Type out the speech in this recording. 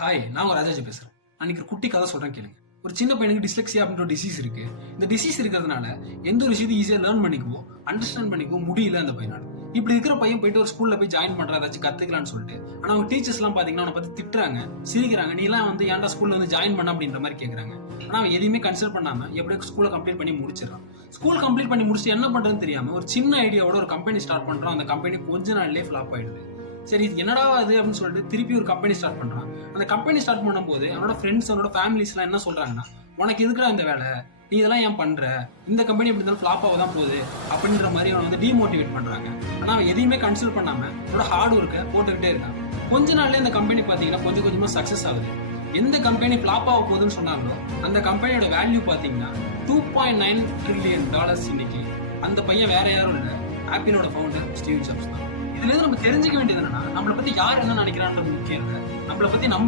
Hi, நான் உங்க ராஜாஜி பேசுறேன். அன்னைக்கு ஒரு குட்டி கதை சொல்றேன் கேளுங்க. ஒரு சின்ன பையனுக்கு டிஸ்லெக்ஸியா அப்படின்ற ஒரு டிசீஸ் இருக்கு. இந்த டிசீஸ் இருக்கிறதுனால எந்த ஒரு விஷயத்தையும் ஈஸியா லேர்ன் பண்ணிக்குவோம், அண்டர்ஸ்டாண்ட் பண்ணிக்குவோம் முடியல அந்த பையனால. இப்படி இருக்கிற பையன் போயிட்டு ஒரு ஸ்கூல்ல போய் ஜாயின் பண்றா, ஏதாச்சும் கத்துக்கலாம்னு சொல்லிட்டு. ஆனா அவங்க டீச்சர்ஸ் எல்லாம் பாத்தீங்கன்னா அவனை பத்தி திட்டுறாங்க, சிரிக்கிறாங்க. நீ எல்லாம் வந்து ஏன்டா ஸ்கூல்ல வந்து ஜாயின் பண்ண அப்படின்ற மாதிரி கேக்குறாங்க. ஆனா அவன் எதையுமே கன்சிடர் பண்ணாம எப்படியோ ஸ்கூலை கம்ப்ளீட் பண்ணி முடிச்சிடறான். ஸ்கூல் கம்ப்ளீட் பண்ணி முடிச்சுட்டு என்ன பண்றதுன்னு தெரியாம ஒரு சின்ன ஐடியாவோட ஒரு கம்பெனி ஸ்டார்ட் பண்றான். அந்த கம்பெனி கொஞ்ச நாள்லயே ஃபிளாப் ஆயிடுது. சரி இது என்னடா அது அப்படின்னு சொல்லிட்டு திருப்பி ஒரு கம்பெனி ஸ்டார்ட் பண்றான். அந்த கம்பெனி ஸ்டார்ட் பண்ணும்போது அவனோட ஃப்ரெண்ட்ஸ், அவனோட ஃபேமிலிஸ் எல்லாம் என்ன சொல்றாங்கன்னா, உனக்கு எதுக்குடா இந்த வேலை, நீ இதெல்லாம் ஏன் பண்ற, இந்த கம்பெனி எப்படி இருந்தாலும் ஃபிளாப் ஆக தான் போகுது அப்படின்ற மாதிரி அவன் வந்து டிமோட்டிவேட் பண்றாங்க. ஆனா அவன் எதையுமே கன்சிடர் பண்ணாம அவனோட ஹார்ட் ஒர்க்கை போட்டுக்கிட்டே இருக்கான். கொஞ்ச நாள்ல இந்த கம்பெனி பாத்தீங்கன்னா கொஞ்சம் கொஞ்சமா சக்சஸ் ஆகுது. எந்த கம்பெனி ஃபிளாப் ஆக போகுதுன்னு சொன்னாங்களோ அந்த கம்பெனியோட வேல்யூ பாத்தீங்கன்னா $2.9 trillion இன்னைக்கு. அந்த பையன் வேற யாரும் இல்ல, ஆப்பிளோட ஃபவுண்டர் ஸ்டீவ் ஜாப்ஸ் தான். இதுல இருந்து நம்ம தெரிஞ்சுக்க வேண்டியது என்னன்னா, நம்மளை பத்தி யார் என்ன நினைக்கிறான்றது முக்கியம் இல்லை, நம்மளை பத்தி நம்ம